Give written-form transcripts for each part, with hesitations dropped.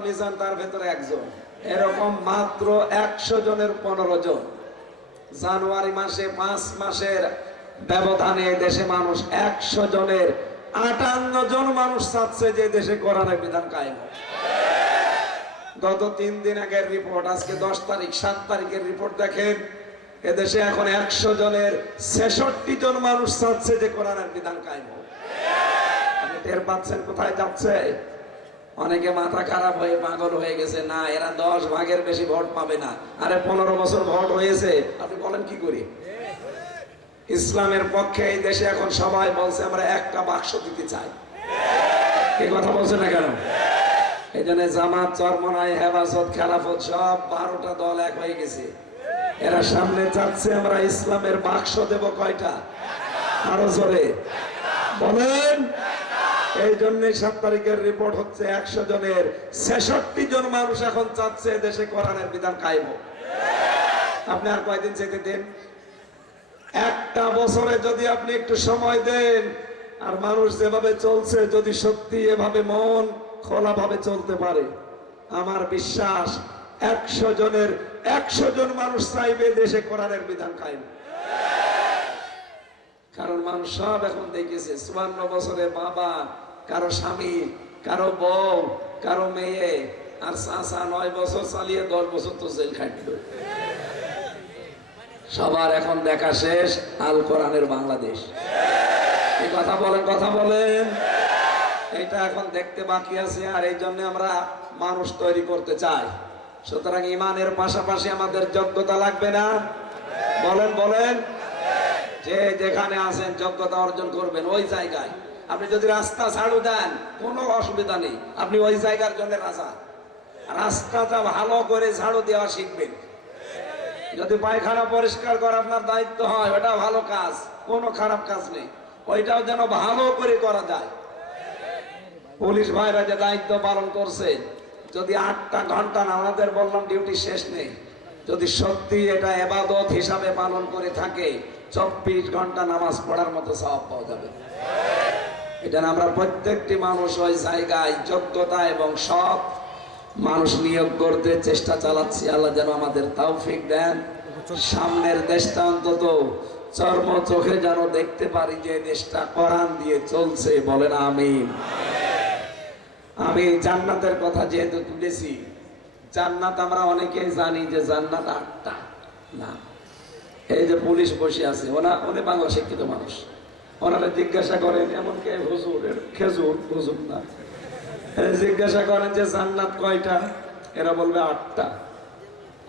মিজান তার ভেতরে একজন, এরকম মাত্র 100 জনের 15 জন। জানুয়ারি মাসে 5 মাসের ব্যবধানে দেশে মানুষ 100 জনের 58 জন মানুষ চাচ্ছে যে দেশে কোরআনের বিধান কায়েম হোক। গত 3 দিন আগের রিপোর্ট, আজকে 10 তারিখ, 7 তারিখের রিপোর্ট দেখেন, এদেশে এখন 100 জনের 66 জন মানুষ চাচ্ছে যে কোরআনের বিধান কায়েম হোক। আপনি টের পাচ্ছেন কোথায় যাচ্ছে? অনেকে মাথা খারাপ হয়ে পাগল হয়ে গেছে, না এরা 10 ভাগের বেশি ভোট পাবে না। আরে 15 বছর ভোট হয়েছে, আপনি বলেন কি করি? ইসলামের পক্ষে এই দেশে এখন সবাই বলছে আমরা একটা বাক্স দিতে চাই। এই কথা বলছে না কেন? এই জন্য জামাত, চরমনাই, হেফাজত, খেলাফত সব 12টা দল এক হয়ে গেছে। এরা সামনে চাচ্ছে আমরা ইসলামের বাক্স দেব কয়টা? আরো জোরে বলেন। এই জন্য 7 তারিখের রিপোর্ট হচ্ছে 100 জনের 66 জন মানুষ এখন চাচ্ছে দেশে কোরআনের বিধান কায়েম হোক। আপনি আর কয়দিন যেতে দেন? একটা বছরে যদি আপনি একটু সময় দেন, আর মানুষ যেভাবে চলছে যদি সত্যি এভাবে মন খোলা ভাবে চলতে পারে, আমার বিশ্বাস 100 জনের 100 জন মানুষ চাইবে দেশে কোরআনের বিধান কায়েম। কারণ মানুষ সব এখন দেখেছে 54 বছরের বাবা, কারো স্বামী, কারো বউ, কারো মেয়ে, আর চাচা 9 বছর চালিয়ে 10 বছর তো জেল খাটল। সবার এখন দেখা শেষ আল কোরআনের বাংলাদেশ। এই কথা বলেন, কথা বলেন। এটা এখন দেখতে বাকি আছে, আর এই জন্য আমরা মানুষ তৈরি করতে চাই। সুতরাং ইমানের পাশাপাশি আমাদের যোগ্যতা লাগবে না? বলেন বলেন। যে যেখানে আছেন যোগ্যতা অর্জন করবেন ওই জায়গায়। আপনি যদি রাস্তা ঝাড়ু দেন কোনো অসুবিধা নেই, আপনি ওই জায়গার জন্য রাজা। রাস্তাটা ভালো করে ঝাড়ু দেওয়া শিখবেন। যদি পায়খানা পরিষ্কার করা আপনার দায়িত্ব হয়, ওটা ভালো কাজ, কোনো খারাপ কাজ নেই, ওইটাও যেন ভালো করে করা যায়। পুলিশ ভাইরা যে দায়িত্ব পালন করছে, যদি 8টা ঘন্টা না, আমাদের বললাম ডিউটি শেষ নেই, যদি সত্যি এটা ইবাদত হিসাবে পালন করে থাকে 24 ঘন্টা নামাজ পড়ার মতো সওয়াব পাওয়া যাবে। এটা আমরা প্রত্যেকটি মানুষ ওই জায়গায় যোগ্যতা এবং সৎ মানুষ নিয়োগ করতে চেষ্টা চালাচ্ছি। আল্লাহ যেন আমাদের তৌফিক দেন। সামনের দেশটা অন্তত চর্ম চোখে যেন দেখতে পারি যে দেশটা কোরআন দিয়ে চলছে। বলেন আমিন। আমি জান্নাতের কথা যেহেতু তুলেছি, জান্নাত আমরা অনেকেই জানি যে জান্নাত 8টা না। এই যে পুলিশ বসে আছে, উনি বাংলা শিক্ষিত মানুষ, ওনারা জিজ্ঞাসা করেন, এমনকি হুজুর, খেজুর হুজুর না, জিজ্ঞাসা করেন যে জান্নাত কয়টা, এরা বলবে 8টা।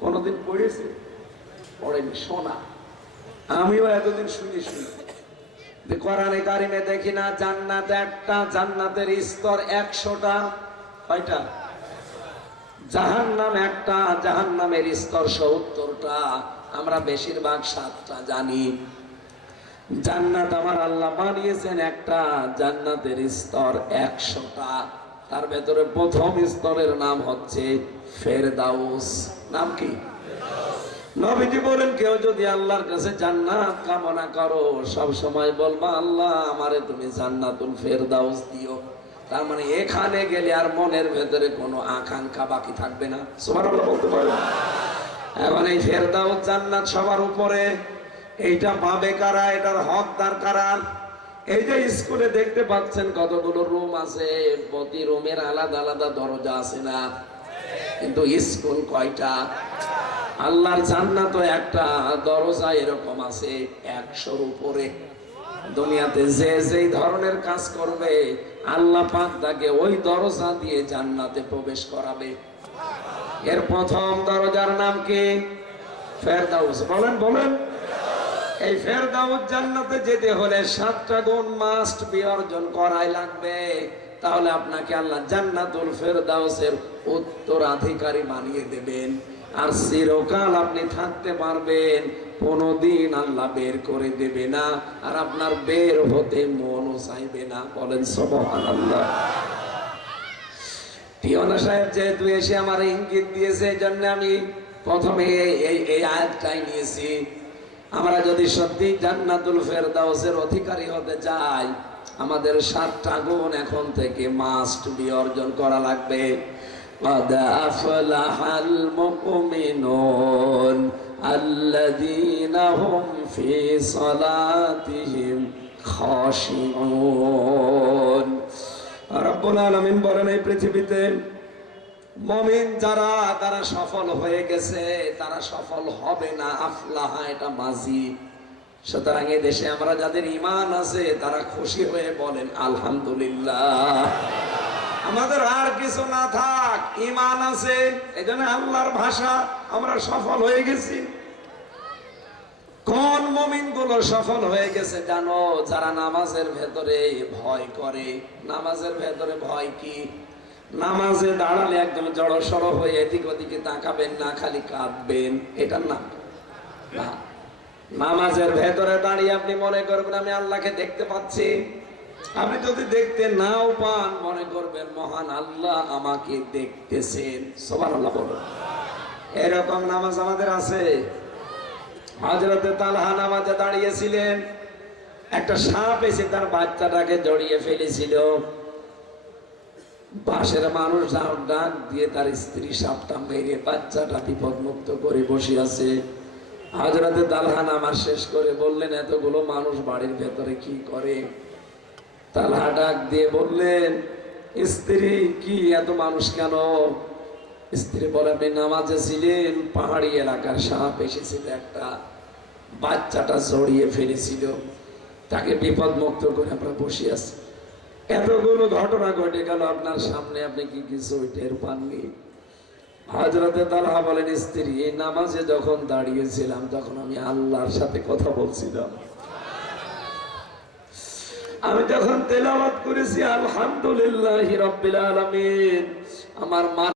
কোনদিন পড়েছে? পড়েনি, শোনা। আমিও এতদিন শুনি কোরআনে কারিমে দেখি না জান্নাত একটা, জান্নাতের স্তর 100টা। কয়টা? জাহান্নাম একটা, জাহান্নামের স্তর 70টা। আমরা বেশিরভাগ 7টা জানি। জান্নাত আমার আল্লাহ বানিয়েছেন একটা, জান্নাতের স্তর 100টা। তার ভেতরে প্রথম স্তরের নাম হচ্ছে ফেরদাউস। নাম কি? নবীজি বলেন, কেউ যদি আল্লাহর কাছে জান্নাত কামনা করো, সব সময় বলবা আল্লাহ আমারে তুমি জান্নাতুল ফেরদাউস দিও। তার মানে এখানে গেলে আর মনের ভেতরে কোনো আকাঙ্ক্ষা বাকি থাকবে না। সুবহানাল্লাহ বলতে পারবেন? এখন এই ফেরদাউস জান্নাত সবার উপরে, এইটা পাবে কারা? এটার হকদার কারা? এই যে স্কুলে দেখতে পাচ্ছেন কতগুলো রুম আছে, প্রতি রুমের আলাদা আলাদা দরজা আছে না? কিন্তু স্কুল কয়টা? আল্লাহর জান্নাতও একটা, দরজা এরকম আছে 100-র উপরে। দুনিয়াতে যে যেই ধরনের কাজ করবে আল্লাহ পাক তাকে ওই দরজা দিয়ে জান্নাতে প্রবেশ করাবে। এর প্রথম দরজার নাম কি? ফেরদাউস। বলেন বলেন। এই ফেরদাউস জান্নাতে যেতে হলে 7টা গুণ মাস্ট বি অর্জন করাই লাগবে। তাহলে আপনাকে আল্লাহ জান্নাতুল ফেরদাউসের উত্তরাধিকারী বানিয়ে দেবেন, আর চিরকাল আপনি থাকতে পারবেন, কোনদিন আল্লাহ বের করে দেবে না, আর আপনার বের হতে মনও চাইবে না। বলেন সুবহানাল্লাহ। টিওনা সাহেব যেহেতু এসে আমার ইঙ্গিত দিয়েছে, এই জন্য আমি প্রথমে এই আয়াতটাই নিয়েছি। আমরা যদি সত্যি জান্নাতুল ফেরদাউসের অধিকারী হতে চাই, আমাদের 7টা গুণ এখন থেকে মাস্ট বি অর্জন করা লাগবে। قد أفلح المؤمنون الذين هم في صلاتهم خاشعون রব্বুল আলামিন বলেন এই পৃথিবীতে মুমিন যারা তারা সফল হয়ে গেছে, তারা সফল হবে না। আফলাহা এটা মাজি। সুতরাং এই দেশে আমরা যাদের ঈমান আছে তারা খুশি হয়ে বলেন আলহামদুলিল্লাহ। আমাদের আর কিছু না থাক, ঈমান আছে, এজন্য আল্লাহর ভাষা আমরা সফল হয়ে গেছি। কোন মুমিন গুলো সফল হয়ে গেছে জানো? যারা নামাজের ভেতরে ভয় করে। নামাজের ভেতরে ভয় কি? নামাজে দাঁড়ালে একদম জড়সড় হয়ে এদিক ওদিকে তাকাবেন না, খালি কাঁদবেন, এটা না। নামাজের ভেতরে দাঁড়িয়ে আপনি মনে করবেন আমি আল্লাহকে দেখতে পাচ্ছি। আপনি যদি দেখতে নাও পান, মনে করবেন মহান আল্লাহ আমাকে দেখতেছেন। সুবহানাল্লাহ বলুন। এরকম নামাজ আমাদের আছে। হযরতে তালহা নামাজে দাঁড়িয়েছিলেন, একটা সাপ এসে তার বাচ্চাটাকে জড়িয়ে ফেলেছিল। পাশের মানুষ ডাক দিয়ে তার স্ত্রী সাপটা মেরে বাচ্চাটা বিপদমুক্ত করে বসে আছে। হযরতে তালহা নামাজ শেষ করে বললেন এতগুলো মানুষ বাড়ির ভেতরে কি করে? তালহা ডাক দিয়ে বললেন স্ত্রী কি এত মানুষ কেন? স্ত্রী বলে আপনি নামাজে ছিলেন, পাহাড়ি এলাকার সাপ এসেছিল, একটা বাচ্চাটা জড়িয়ে ফেলেছিল, তাকে বিপদ মুক্ত করে আমরা বসে আছি। এতগুলো ঘটনা ঘটে গেল আপনার সামনে, আপনি কি কিছু টের পাননি? হযরতে তালহা বলেন স্ত্রী এই নামাজে যখন দাঁড়িয়েছিলাম তখন আমি আল্লাহর সাথে কথা বলছিলাম। আমি যখন তেলাওয়াত করেছি আলহামদুলিল্লাহি রাব্বিল আলামিন, আমার